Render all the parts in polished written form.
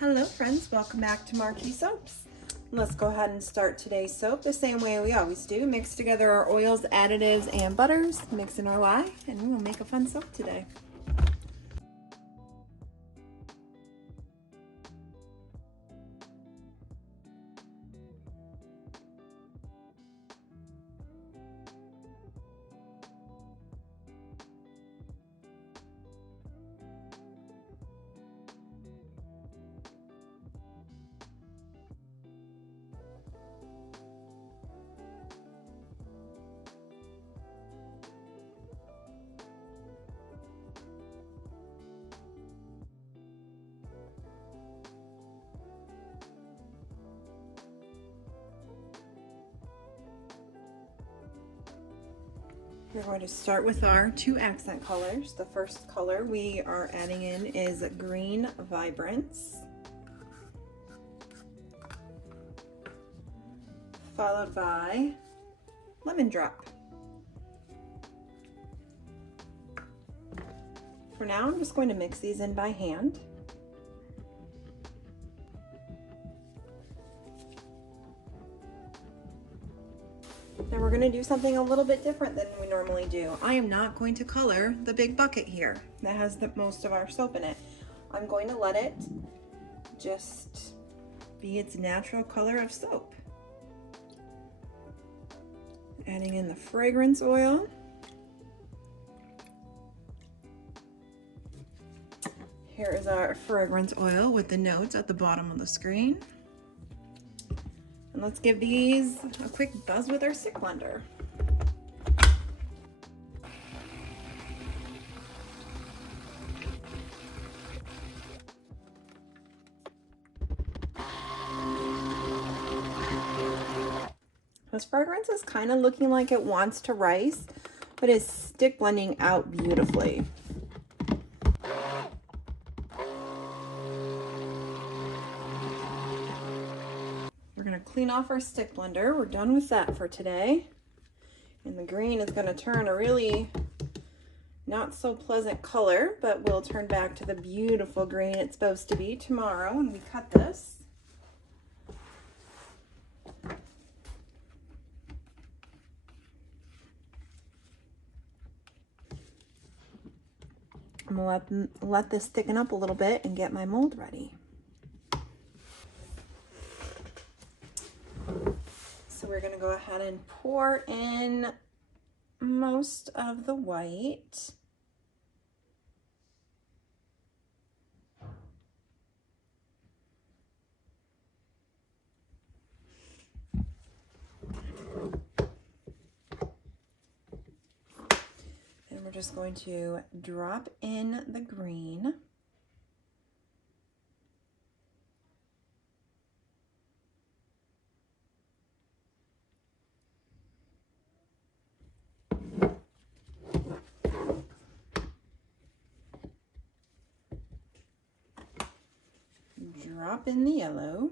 Hello friends, welcome back to Marquee Soaps. Let's go ahead and start today's soap the same way we always do. Mix together our oils, additives, and butters, mix in our lye, and we will make a fun soap today. We're going to start with our two accent colors. The first color we are adding in is Green Vibrance, followed by Lemon Drop. For now, I'm just going to mix these in by hand. Now we're going to do something a little bit different than we normally do. I am not going to color the big bucket here that has the most of our soap in it. I'm going to let it just be its natural color of soap. Adding in the fragrance oil. Here is our fragrance oil with the notes at the bottom of the screen. And let's give these a quick buzz with our stick blender. This fragrance is kind of looking like it wants to rise, but is stick blending out beautifully. We're going to clean off our stick blender. We're done with that for today. And the green is going to turn a really not so pleasant color, but will turn back to the beautiful green it's supposed to be tomorrow when we cut this. I'm going to let this thicken up a little bit and get my mold ready. So we're going to go ahead and pour in most of the white. And we're just going to drop in the green. Drop in the yellow.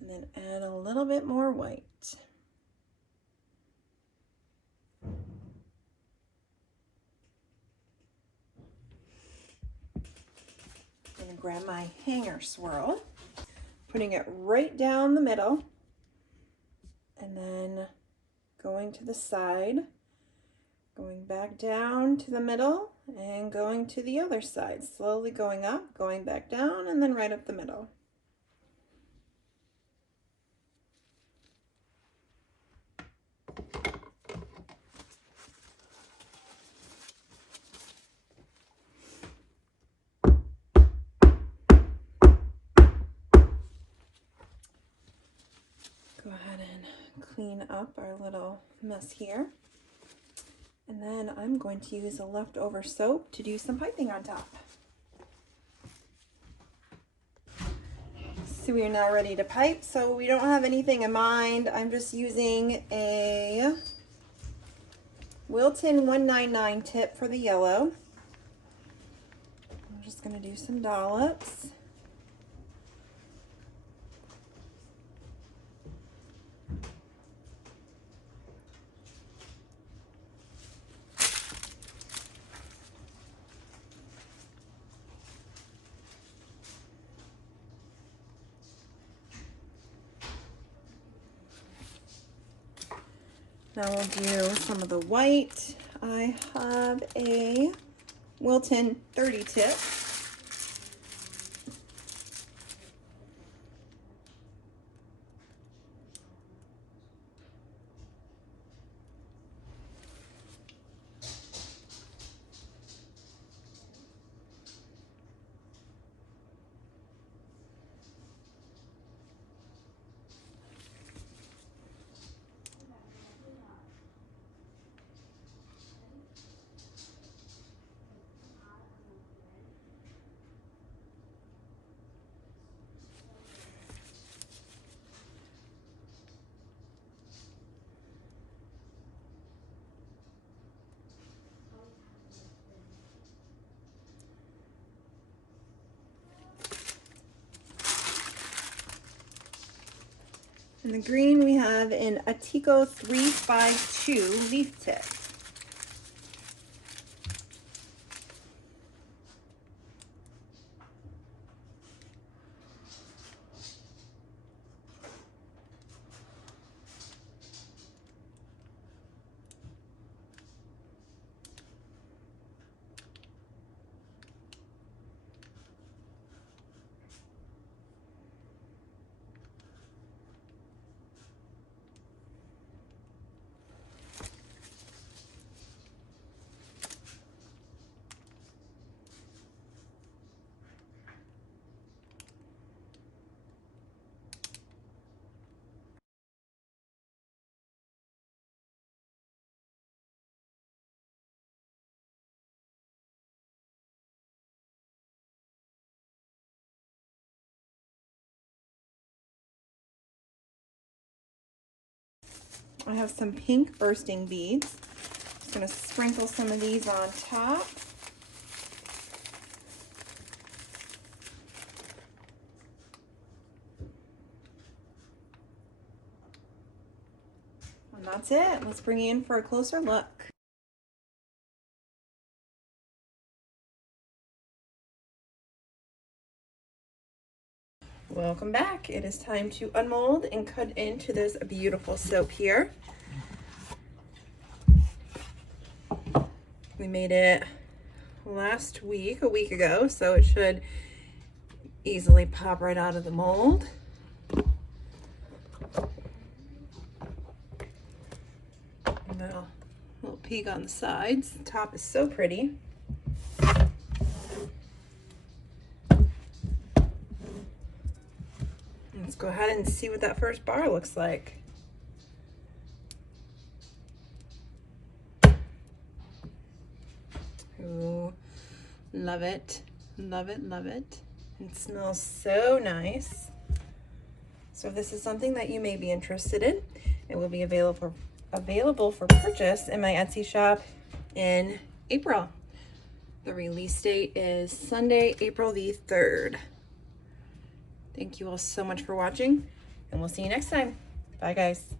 And then add a little bit more white. I'm going to grab my hanger swirl, putting it right down the middle, and then going to the side, going back down to the middle, and going to the other side, slowly going up, going back down, and then right up the middle. Go ahead and clean up our little mess here. And then I'm going to use a leftover soap to do some piping on top. So we are now ready to pipe. So we don't have anything in mind. I'm just using a Wilton 199 tip for the yellow. I'm just going to do some dollops. Now we'll do some of the white. I have a Wilton 30 tip. In the green, we have an Atico 352 leaf tip. I have some pink bursting beads. Just going to sprinkle some of these on top. And that's it. Let's bring you in for a closer look. Welcome back. It is time to unmold and cut into this beautiful soap here. We made it last week, a week ago, so it should easily pop right out of the mold. And then a little peek on the sides. The top is so pretty. Let's go ahead and see what that first bar looks like. Ooh, love it, love it, love it. It smells so nice. So if this is something that you may be interested in, it will be available for purchase in my Etsy shop in April. The release date is Sunday, April the 3rd. Thank you all so much for watching, and we'll see you next time. Bye, guys.